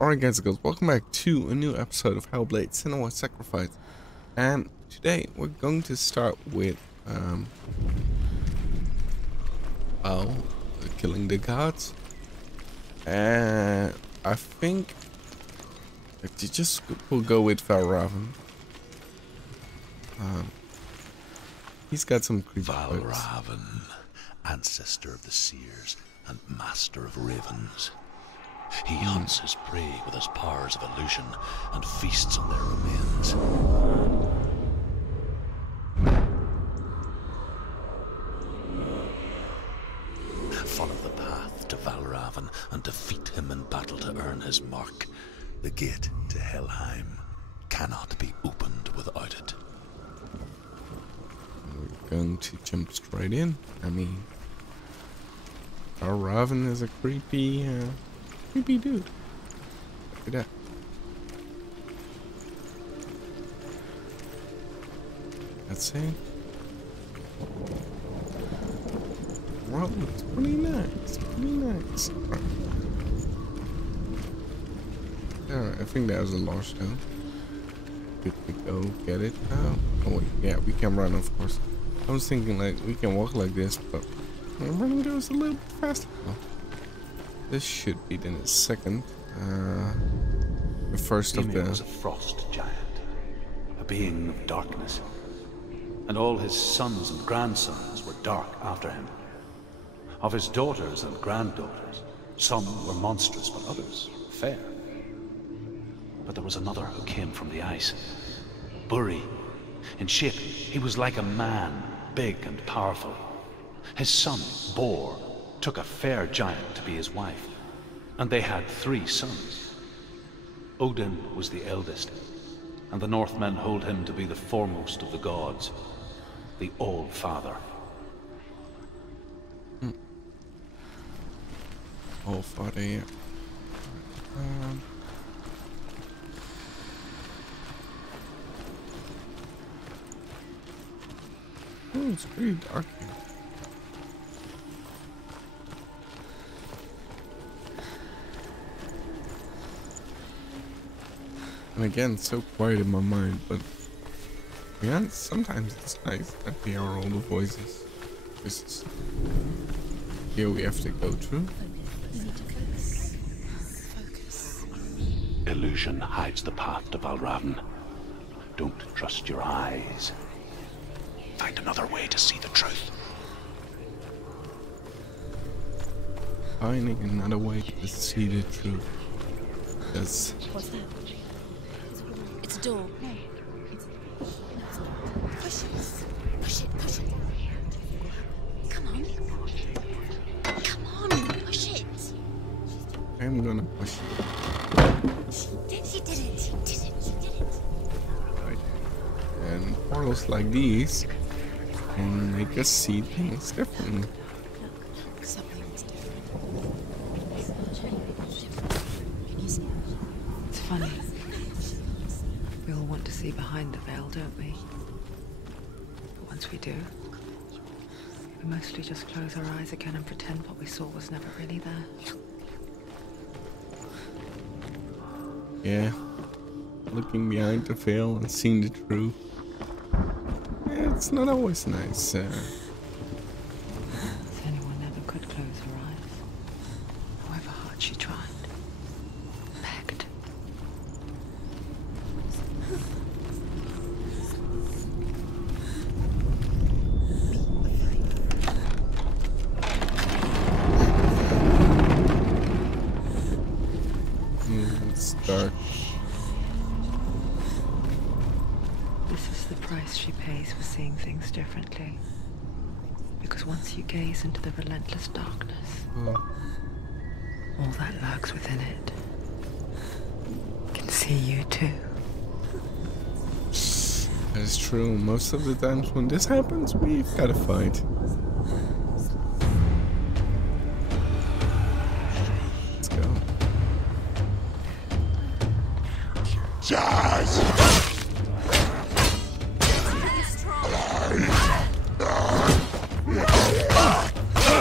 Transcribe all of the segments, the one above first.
Alright guys and girls, welcome back to a new episode of Hellblade Senua Sacrifice. And today we're going to start with killing the gods. And I think we'll go with Valravn. He's got some creepy Valravn, ancestor of the seers and master of ravens. He hunts his prey with his powers of illusion and feasts on their remains. Follow the path to Valravn and defeat him in battle to earn his mark. The gate to Helheim cannot be opened without it. We're going to jump straight in. I mean, Valravn is a creepy dude. Look at that. That's it. Well, it's pretty nice. Alright, I think that was a large stone. Good to go get it. Oh wait, yeah, we can run, of course. I was thinking like we can walk like this, but running goes a little bit faster. Oh, this should be then the second. The first of Ymir was a frost giant, a being of darkness, and all his sons and grandsons were dark after him. Of his daughters and granddaughters, some were monstrous, but others fair. But there was another who came from the ice. Buri. In shape, he was like a man, big and powerful. His son, Bor, took a fair giant to be his wife, and they had 3 sons. Odin was the eldest, and the Northmen hold him to be the foremost of the gods, the All-Father. All-Father, yeah. Oh, it's pretty dark here. And again, it's so quiet in my mind, but yeah, sometimes it's nice that we hear all the voices. Here we have to go through. Illusion hides the path to Valravn. Don't trust your eyes. Find another way to see the truth. Finding another way to see the truth. That's... What's that? It's a door. No. Push it. Push it. Come on. Come on, push it. I'm gonna push it. She did it. Right. And portals like these can make us see things differently. Something's different. Can you see it? It's funny. We all want to see behind the veil, don't we? But once we do, we mostly just close our eyes again and pretend what we saw was never really there. Yeah. Looking behind the veil and seeing the truth. Yeah, it's not always nice. If anyone never could close her eyes, however hard she tried, begged. It's dark. This is the price she pays for seeing things differently. Because once you gaze into the relentless darkness, all that lurks within it can see you too. That's true. Most of the times when this happens, we've got to fight. Let's go.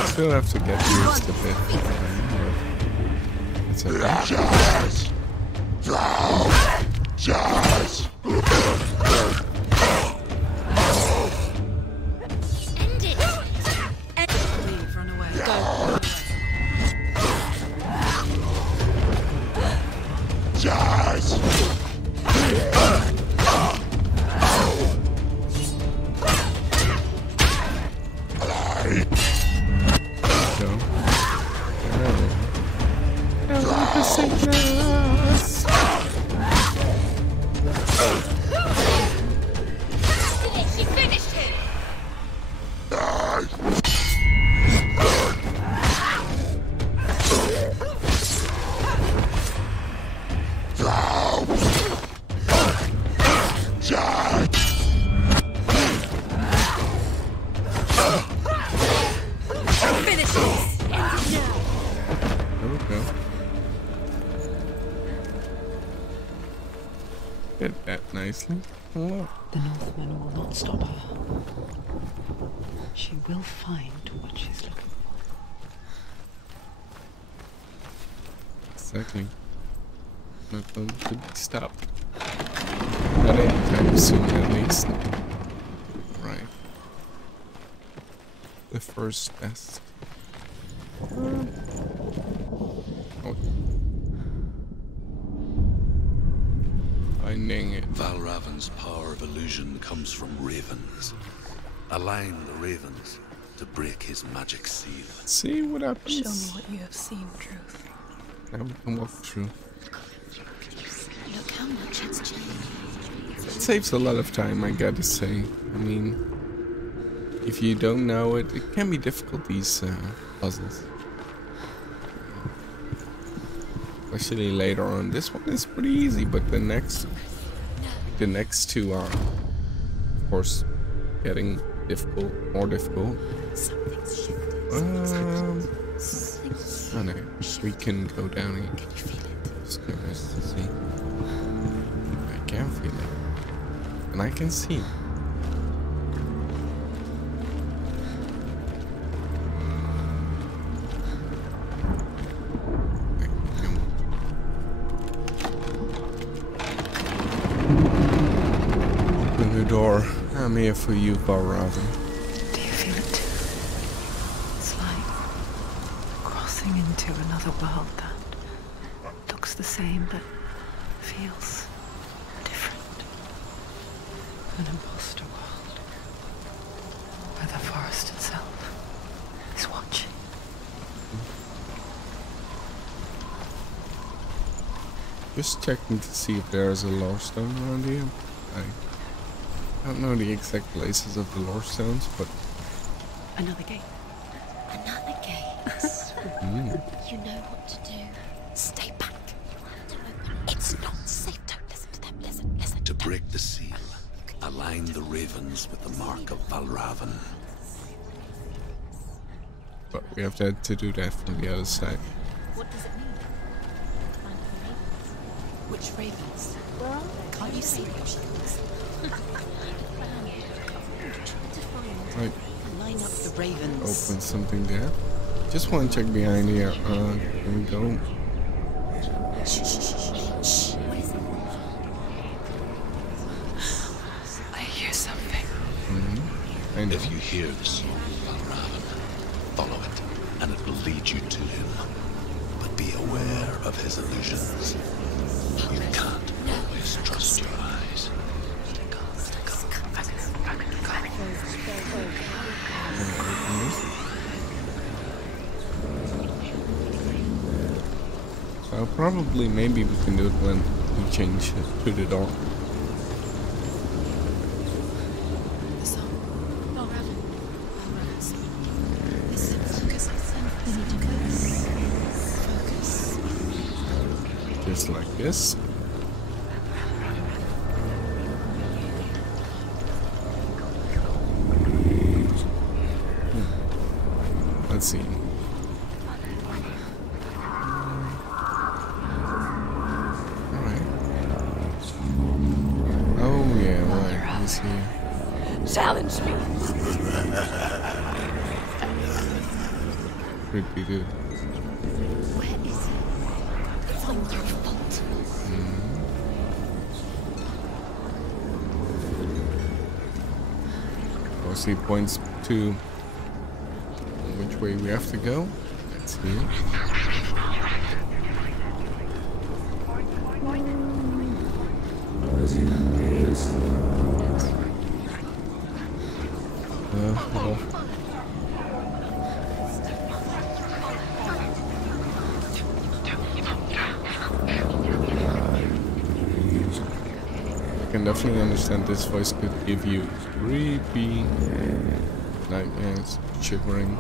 Still have to get used to it. It's okay. Yes. She finished him! Finish this! End it now! There we go. Did that nicely. Oh, The Northmen will not stop her. She will find what she's looking for. exactly. Not going to be stopped. Not anytime soon, at least. Right. The first test. Oh. Finding it. Valravn's power of illusion comes from ravens. Align the ravens to break his magic seal. See what Show me happens. what you have seen, Truth. Now we can walk through. Look how much it's changed. It saves a lot of time, I gotta say. I mean, if you don't know it, it can be difficult, these puzzles. Especially later on. This one is pretty easy, but the next two are, of course, getting difficult, more difficult. Something's shifted. Oh no, we can go down here. Can you feel it? Just curious to see. I can feel it. And I can see it. Open the door. I'm here for you, Valravn. Do you feel it too? It's like crossing into another world that looks the same but feels different. An imposter world where the forest itself is watching. Just checking to see if there's a lore stone around here. I don't know the exact places of the lore stones, but Another gate. Another gate. You know what to do. Stay back. Don't open. It's not safe. Don't listen to them. Listen. To break the seal, align the ravens with the mark of Valravn. we have to do that from the other side. What does it mean? Find the ravens. Which ravens? Well, can't you see them? Right, Line up the ravens. open something there. Just want to check behind here. Here we go. Shh. What is it? I hear something. I know. If you hear the soul of Valravn, follow it, and it will lead you to him. But be aware of his illusions. You can't always trust your eyes. So probably, maybe we can do it when we change it to the door. The song. Valravn. Listen, focus. We need to focus. Just like this. Let's see. Alright. Oh yeah, right. He's here. Challenge me. Pretty good. Where is he? It's all your fault. Also, he points to which way we have to go. That's here. Well, can definitely understand this voice could give you creepy nightmares, shivering.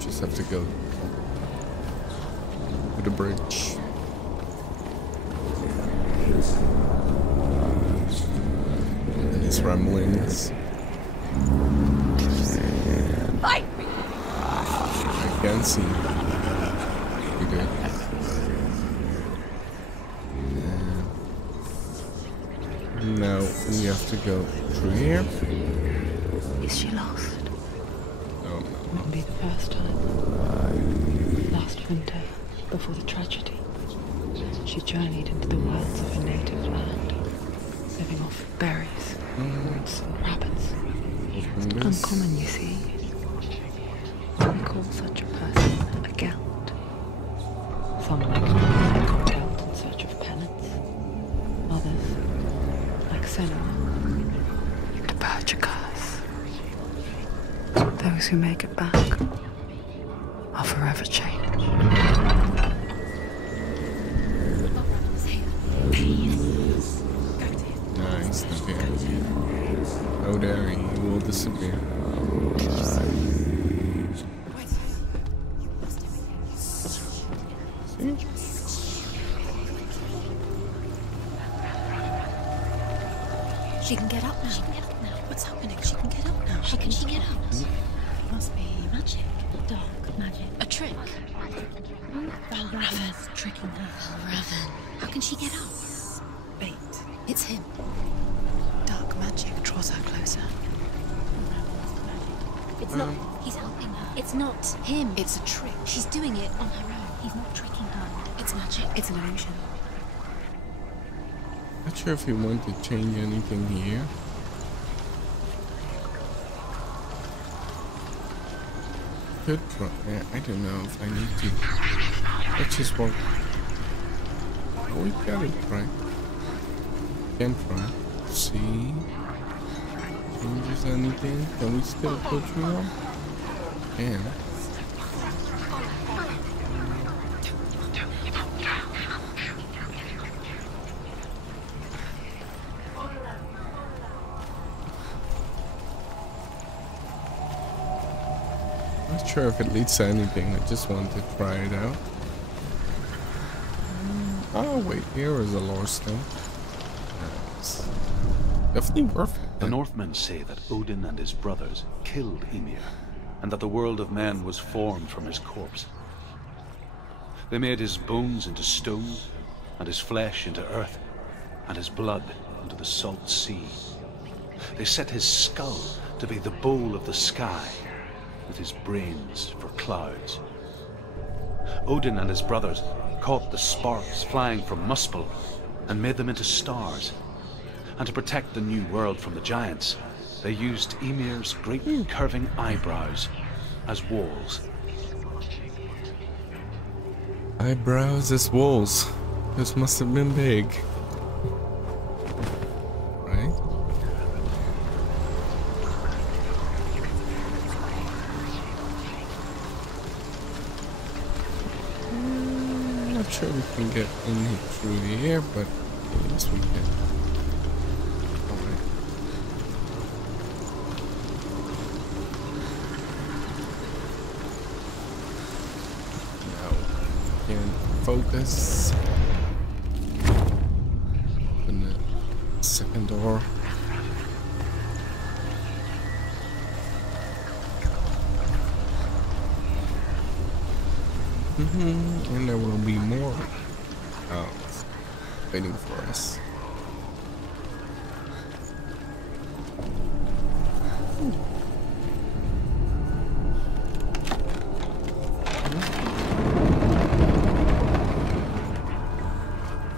Just have to go to the bridge. And his ramblings. Fight me! I can't see. You did. Now we have to go through here. Is she lost? No. Wouldn't be the first time. Last winter, before the tragedy, she journeyed into the wilds of her native land, living off berries, roots, and rabbits. Uncommon, you see. We call such a person a Gelt. Some like her Gelt in search of penance. Others, like Senua, to purge a curse. Those who make it back are forever changed. Nice, okay. Oh, there he will disappear. See? She can get up now. What's happening? She can get up now. How can she get up? Must be magic. Dark magic. A trick. Valravn's tricking her. Valravn. How can she get up? Bait. It's him. Dark magic draws her closer. It's not. He's helping her. It's not him. It's a trick. She's doing it on her own. He's not tricking her. It's magic. It's an illusion. Not sure if you want to change anything here. Could try. I don't know if I need to. Let's just walk. Oh, we got it right. Can try. See. Changes anything? Can we still go through them? Can. Not sure if it leads to anything. I just want to try it out. Oh wait, here is a lore stone. Nice. Definitely worth it. The Northmen say that Odin and his brothers killed Ymir, and that the world of men was formed from his corpse. They made his bones into stone, and his flesh into earth, and his blood into the salt sea. They set his skull to be the bowl of the sky, with his brains for clouds. Odin and his brothers caught the sparks flying from Muspel and made them into stars. And to protect the new world from the giants, they used Ymir's great curving eyebrows as walls. Eyebrows as walls. This must have been big. Right? Not sure we can get in through here, but yes we can. Alright. Now we can focus. Open the second door. And there will be more waiting for us.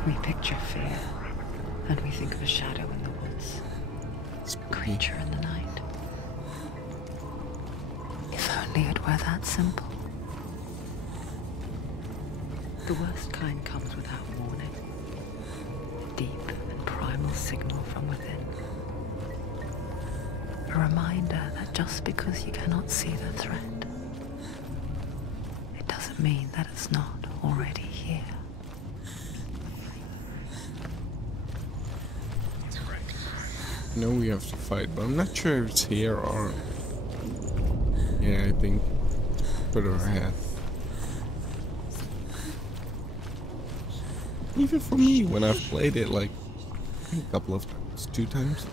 We picture fear, and we think of a shadow in the woods, a creature in the night. If only it were that simple. The worst kind comes without warning. Deep and primal signal from within. A reminder that just because you cannot see the threat, it doesn't mean that it's not already here. I know we have to fight, but I'm not sure if it's here or... Yeah, I think further ahead. Even for me, when I've played it like a couple of times, 2 times.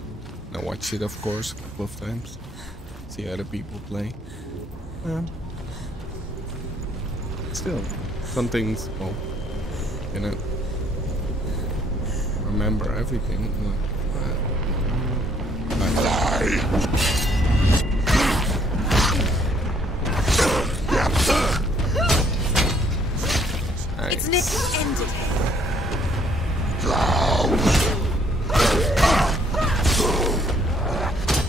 And I watched it, of course, a couple of times. See other people play. Still, some things, well, you know, remember everything. It's nearly ended.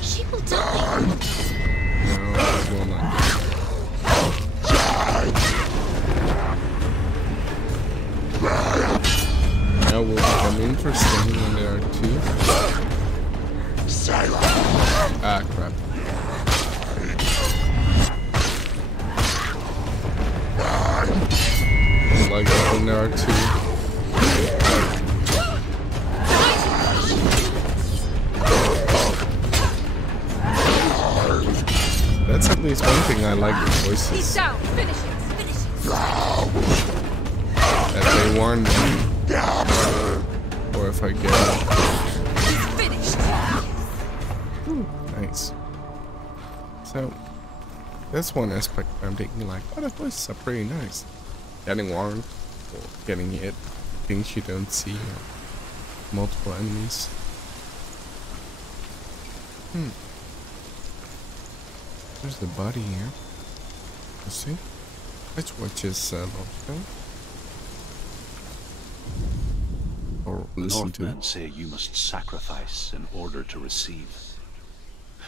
She will die. No, I will not. Now will become interesting when there are 2. Ah, crap. I like it when there are 2. That's at least one thing I like with voices. He's down. Finish it. Finish it. That they warn me. Or if I get up. He's finished. Nice. So, that's one aspect I'm thinking like, oh, the voices are pretty nice. Getting warned, or getting hit, things you don't see, or multiple enemies. There's the body here. Let's see. Let's watch this Northman. Or listen to Northmen it. say you must sacrifice in order to receive.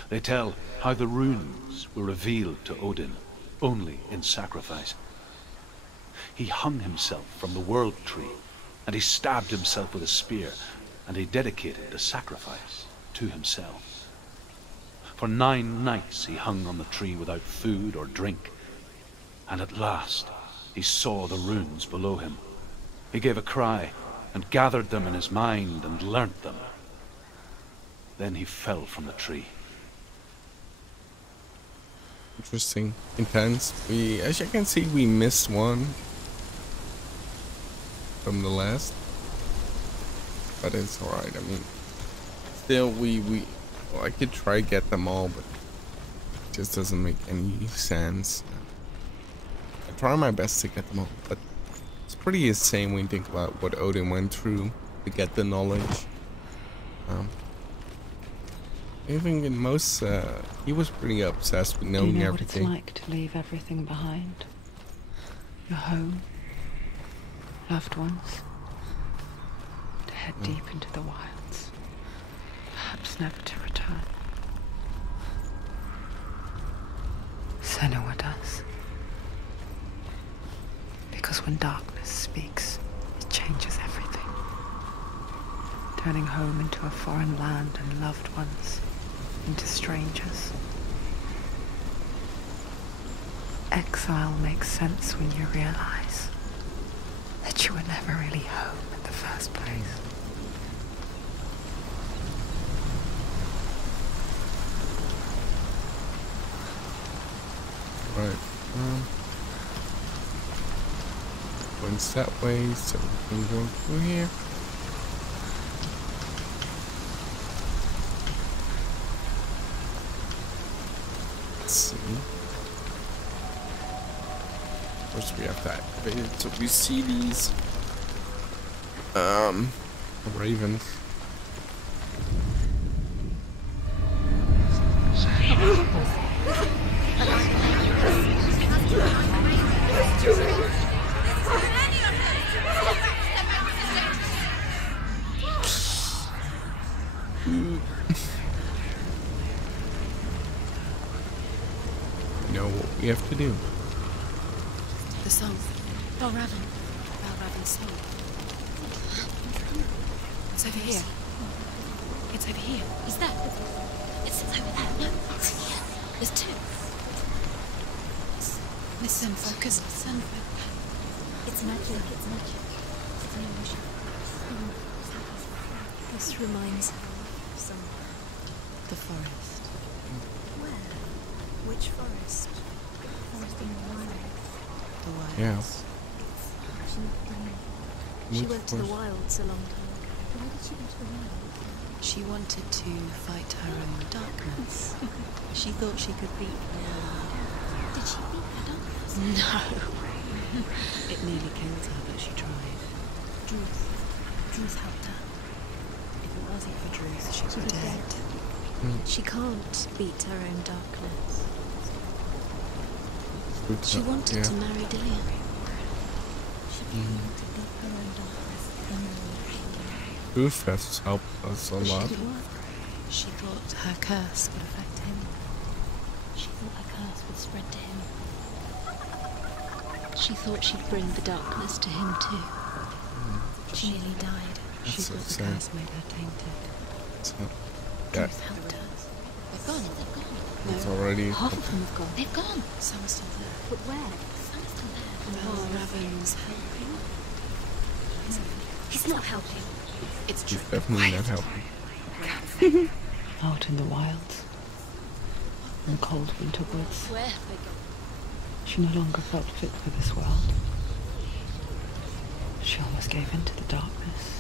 They tell how the runes were revealed to Odin only in sacrifice. He hung himself from the world tree, and he stabbed himself with a spear, and he dedicated the sacrifice to himself. For 9 nights he hung on the tree without food or drink, and at last he saw the runes below him. He gave a cry, and gathered them in his mind and learnt them. Then he fell from the tree. Interesting. Intense. As you can see, we missed one from the last. But it's alright. I mean, still, well, I could try get them all, but it just doesn't make any sense. I try my best to get them all, but it's pretty insane when you think about what Odin went through to get the knowledge. I think in most, he was pretty obsessed with knowing Do you know everything. what it's like to leave everything behind? Your home, loved ones, to head deep into the wilds, perhaps never to return. Senua does. Because when darkness speaks, it changes everything. Turning home into a foreign land and loved ones into strangers. Exile makes sense when you realize that you were never really home in the first place. Right. Points that way, so we can go through here. Let's see. First we have to activate it so we see these ravens. Know what we have to do. The song. Valravn. Valravn's song. It's over here. It's over here. Is that? It's over there. No, it's here. There's 2. Listen, focus. Listen. It's magic. It's magic. It's an illusion. This reminds me of someone. The forest. Where? Which forest? Forest in the wild. The wilds. Yeah. She Which went to the forest? wilds a long time ago. Why did she go to the wilds? She wanted to fight her own darkness. She thought she could beat the world. Did she beat the darkness? No. It nearly killed her, but she tried. Druth helped her. If it wasn't for Druth, she'd be dead. She can't beat her own darkness. Good She stuff, wanted yeah. to marry Dillian. She wanted to beat her own darkness. Ruth has helped us a lot. She thought her curse would affect him. She thought her curse would spread to him. She thought she'd bring the darkness to him too. She nearly died. She That's so thought the sad. curse made her tainted. So, yeah, Druth helped her. They've gone. They've gone. it's already. Half of them have gone. They've gone. Some are still there. But where? Some are still there. Valravn's helping. He's not helping. It's She's true. definitely not helping. Out in the wilds, in the cold winter woods, Where have they gone? she no longer felt fit for this world. She almost gave in to the darkness.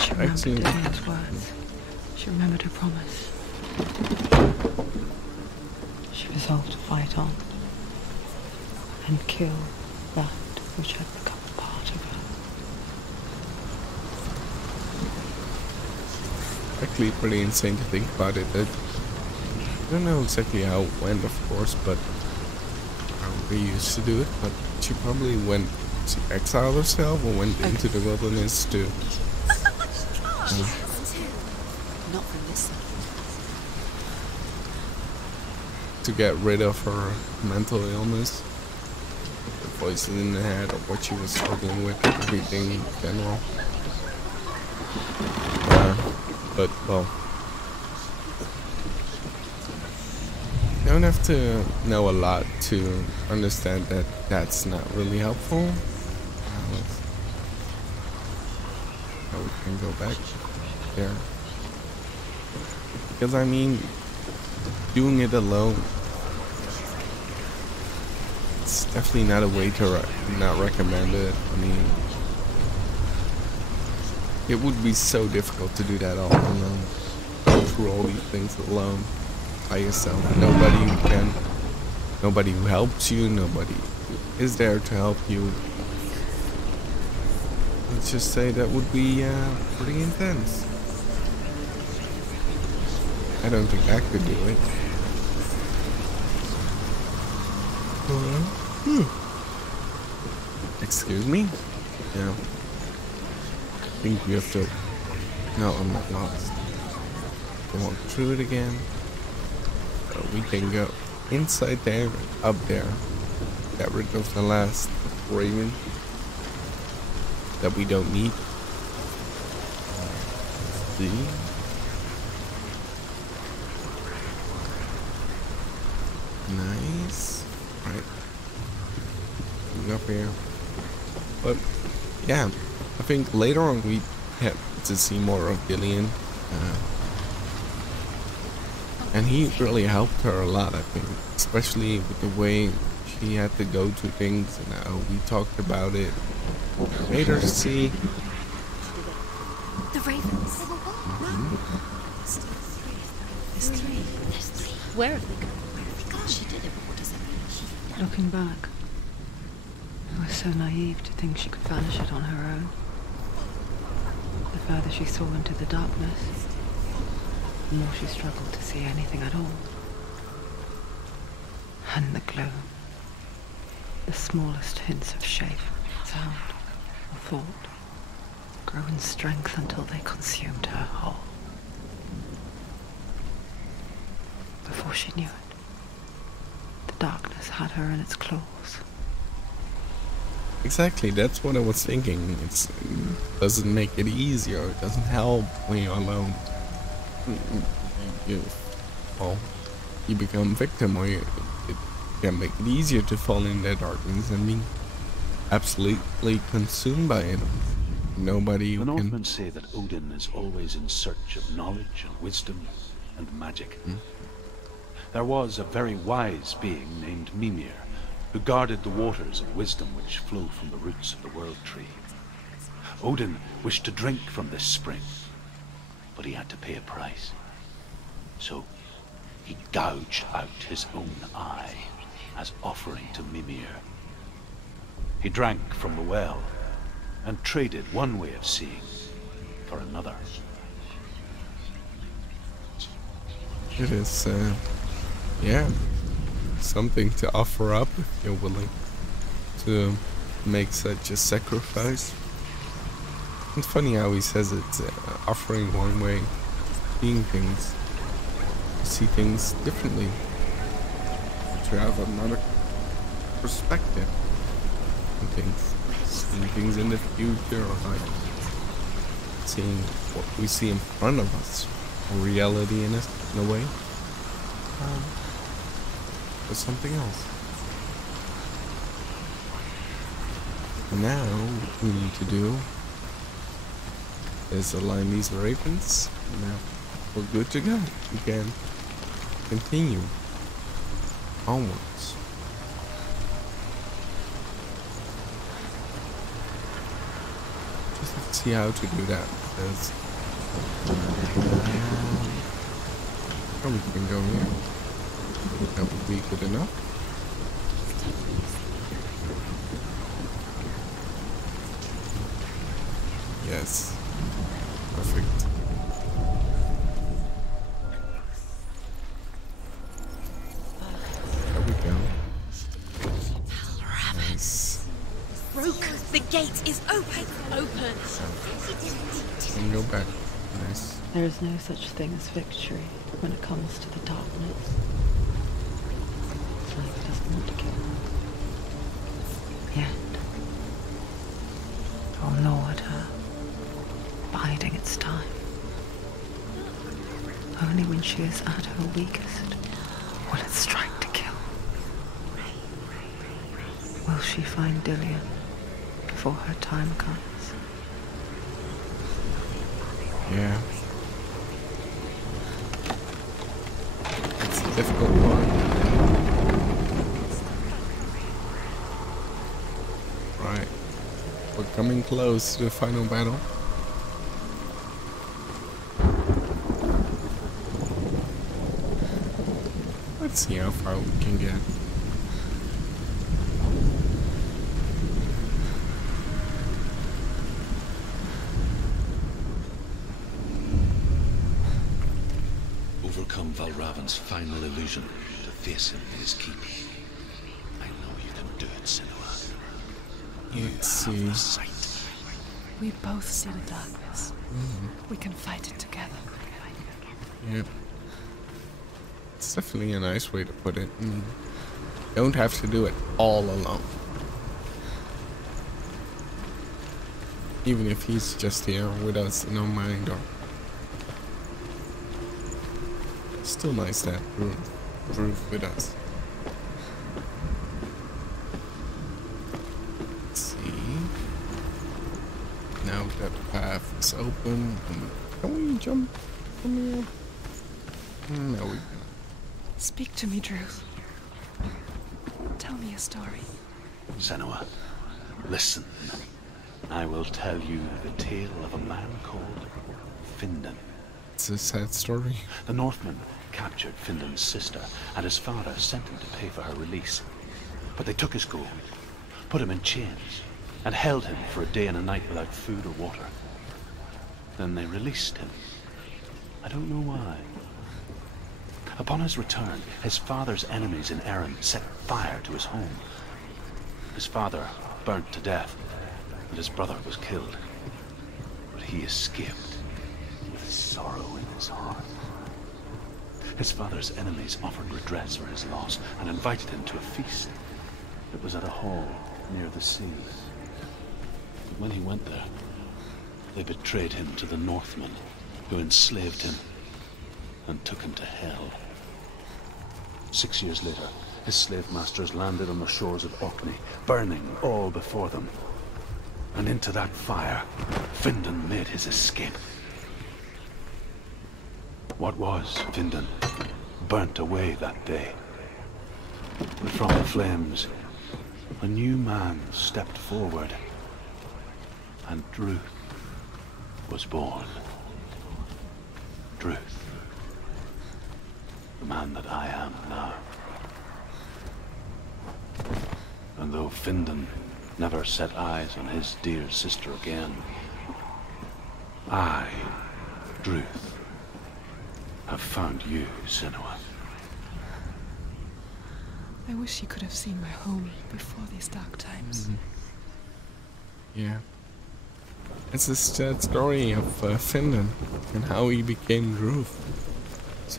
She remembered Excellent. Dillian's words. She remembered her promise. She resolved to fight on and kill that which had become a part of her. Actually, pretty insane to think about it. I don't know exactly how it went, of course, but we used to do it. But she probably went to exile herself or went into the wilderness to. Not from this side. To get rid of her mental illness, the voices in the head, or what she was struggling with, everything in general. But well, you don't have to know a lot to understand that that's not really helpful. Now we can go back there. Because I mean, doing it alone, it's definitely not a way to not recommend it. I mean, it would be so difficult to do that all alone. Go through all these things alone by yourself. Nobody who helps you, nobody who is there to help you. Let's just say that would be pretty intense. I don't think I could do it. Excuse me? Yeah. I think we have to. No, I'm not lost. Walk through it again. We can go inside there, up there. Get rid of the last raven that we don't need. See? Nice. Right. Up here. But yeah, I think later on we had to see more of Dillian. And he really helped her a lot, I think. Especially with the way she had to go to things, and we talked about it. Made her see. The ravens. There's three. There's three. Where have they gone? She did it, but what does that mean? Looking back, I was so naive to think she could banish it on her own. The further she saw into the darkness, the more she struggled to see anything at all. And the gloom, the smallest hints of shape, sound, or thought, grew in strength until they consumed her whole. Before she knew it, the darkness had her in its claws. Exactly, that's what I was thinking. It doesn't make it easier. It doesn't help when you're alone. You become victim, or it can make it easier to fall in that darkness and be absolutely consumed by it. nobody The who can. Northmen say that Odin is always in search of knowledge and wisdom and magic. There was a very wise being named Mimir, who guarded the waters of wisdom which flow from the roots of the World Tree. Odin wished to drink from this spring, but he had to pay a price. So he gouged out his own eye as offering to Mimir. He drank from the well and traded one way of seeing for another. It is, yeah, something to offer up if you're willing to make such a sacrifice. It's funny how he says it's offering one way, seeing things, see things differently, to have another perspective on things, seeing things in the future, or like seeing what we see in front of us, reality in a way, or something else. Now what we need to do is align these ravens. Now we're good to go. We can continue onwards. Just have to see how to do that, because we can go here. That would be good enough. Yes. Perfect. There we go. Nice. Broke. The gate is open. Open. And go back. Nice. There is no such thing as victory when it comes to the darkness. Life doesn't want to kill her. Yet, oh Lord, her biding its time. Only when she is at her weakest will it strike to kill. Will she find Dillion before her time comes? Yeah. It's a difficult one. Right. We're coming close to the final battle. Let's see how far we can get. Overcome Valravn's final illusion to face him in his keep. I know you can do it, Senua. Let's see. Sight. We both see the darkness. We can fight it together. Yep. It's definitely a nice way to put it. Don't have to do it all alone. Even if he's just here with us in our mind, or still nice to have proof with us. Let's see. Now that the path is open, can we jump from here? No, we can't. Speak to me, Drew. Tell me a story. Senua, listen. I will tell you the tale of a man called Findan. It's a sad story. The Northmen captured Findan's sister, and his father sent him to pay for her release. But they took his gold, put him in chains, and held him for a day and a night without food or water. Then they released him. I don't know why. Upon his return, his father's enemies in Erin set fire to his home. His father burnt to death, and his brother was killed. But he escaped with sorrow in his heart. His father's enemies offered redress for his loss and invited him to a feast. It was at a hall near the sea. But when he went there, they betrayed him to the Northmen, who enslaved him and took him to hell. 6 years later, his slave masters landed on the shores of Orkney, burning all before them. And into that fire, Findan made his escape. What was Findan burnt away that day. But from the flames, a new man stepped forward, and Druth was born. Druth, the man that I am now. And though Findan never set eyes on his dear sister again, I, Druth, have found you, Senua. I wish you could have seen my home before these dark times. Yeah. It's a sad story of Findan and how he became Druth. It's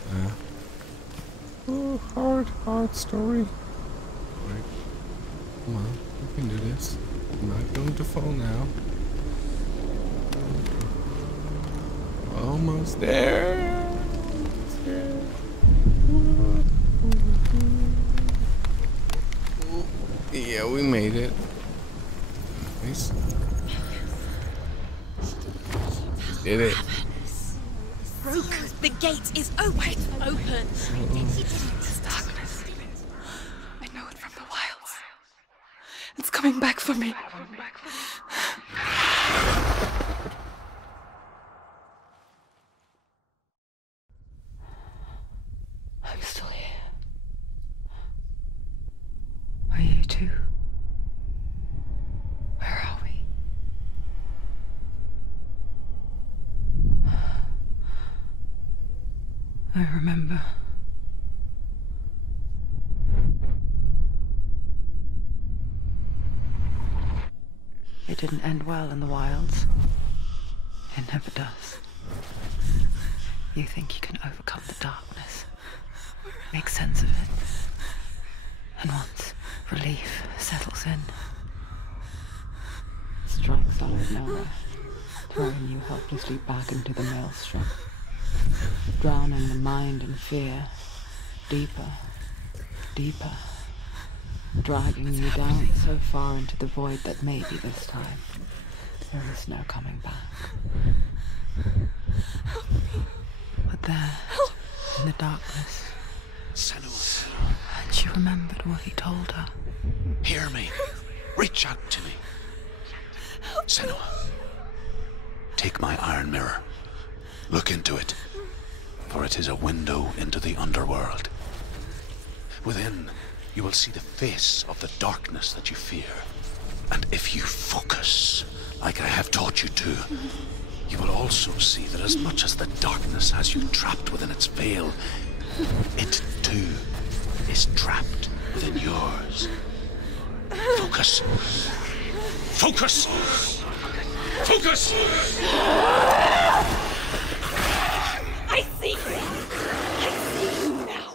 hard story. Right. Come on, we can do this. I'm not going to fall now. Almost there. Almost there. Yeah, we made it. Nice. Did it. Roku, the gate is open. It's darkness. I know it from the wilds. It's coming back for me. I'm still here. Are you too? Where are we? I remember. It didn't end well in the wilds. It never does. You think you can overcome the darkness, make sense of it, and once relief settles in, strike solid nowhere, throwing you helplessly back into the maelstrom, drowning the mind in fear, deeper, deeper, dragging you down so far into the void that maybe this time there is no coming back. But there, in the darkness, Senua, and she remembered what he told her. hear me. Reach out to me. Senua, take my iron mirror. Look into it, for it is a window into the underworld. Within, you will see the face of the darkness that you fear. And if you focus, like I have taught you to, you will also see that as much as the darkness has you trapped within its veil, it too is trapped within yours. Focus. Focus! Focus! I see you. I see you now.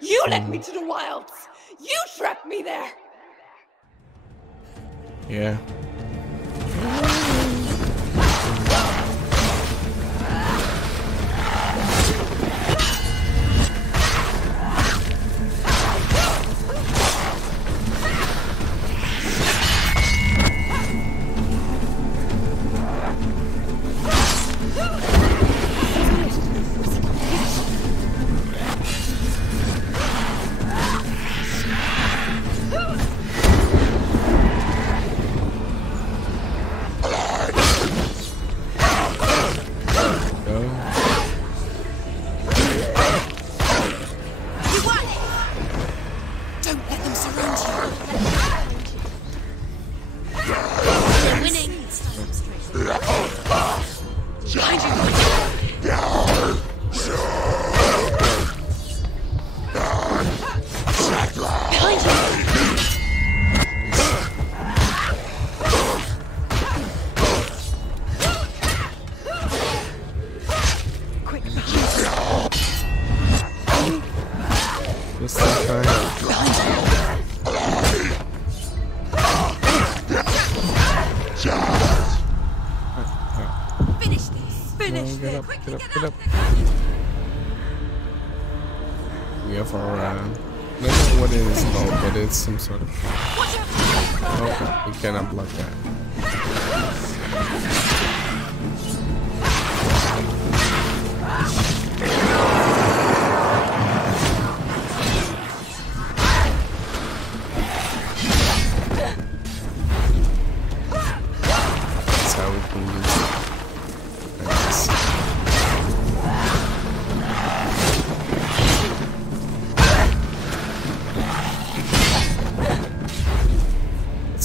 You led me to the wilds. You trapped me there. Yeah. Get up. We have our, I don't know what it is called, but it's some sort of... Okay, we cannot block that.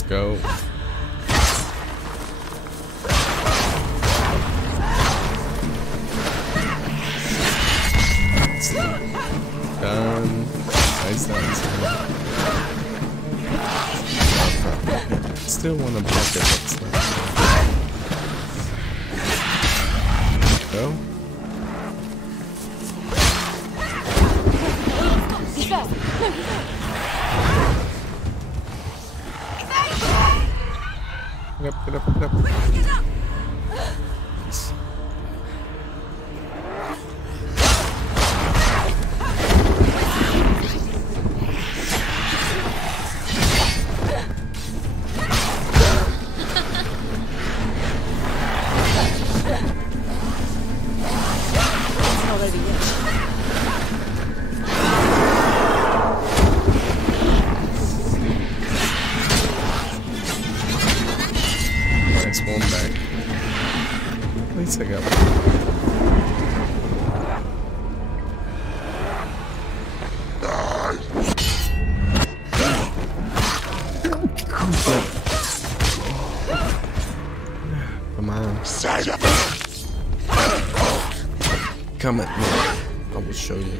Go. Done. Nice done. Still want to block it. Go. Get up, get up, get up. Nice. One back. At least I got one. Come on. Come at me. I will show you.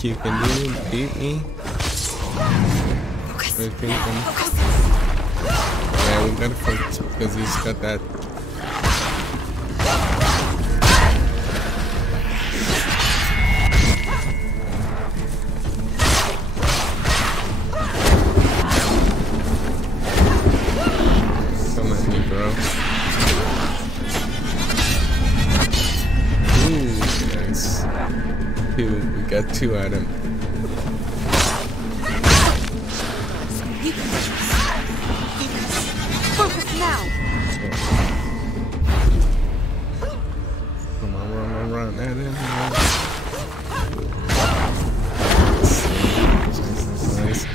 You can do beat me. Yeah, we gotta focus because he's got that. Come at me, bro. Ooh, nice. We got two at him. Focus now. Come on, run. That is nice.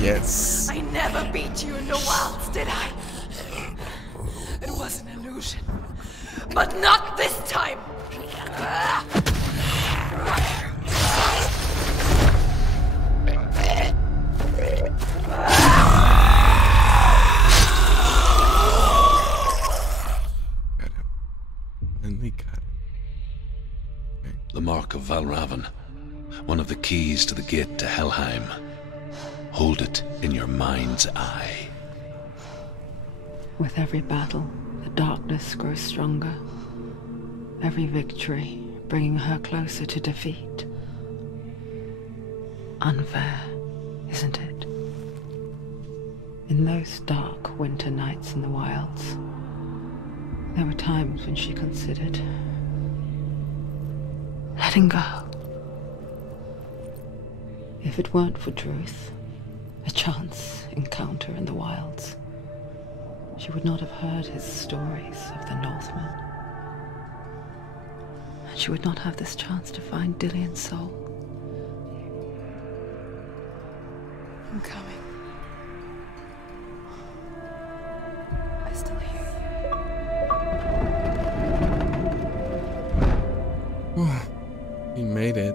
Yes. I never beat you in the wilds, did I? It was an illusion. But not this time! Got him. And we got him. Okay. The mark of Valravn, one of the keys to the gate to Helheim. Hold it in your mind's eye. With every battle, the darkness grows stronger. Every victory bringing her closer to defeat. Unfair, isn't it? In those dark winter nights in the wilds, there were times when she considered letting go. If it weren't for Druth, a chance encounter in the wilds, she would not have heard his stories of the Northmen. And she would not have this chance to find Dillion's soul. I'm coming. I still hear you. He made it.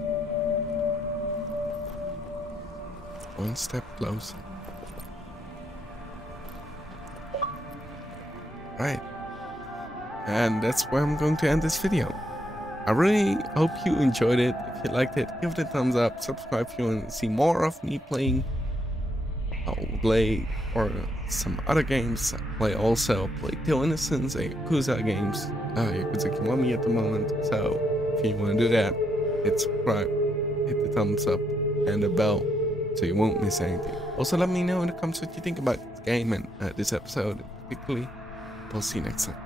One step closer. Right. And that's where I'm going to end this video. I really hope you enjoyed it. If you liked it, give it a thumbs up. Subscribe if you want to see more of me playing Hellblade or some other games. I also play Till Innocence and Yakuza games. Yakuza Kiwami at the moment. So if you want to do that, hit subscribe, hit the thumbs up and the bell so you won't miss anything. Also let me know in the comments what you think about this game and this episode particularly. I'll see you next time.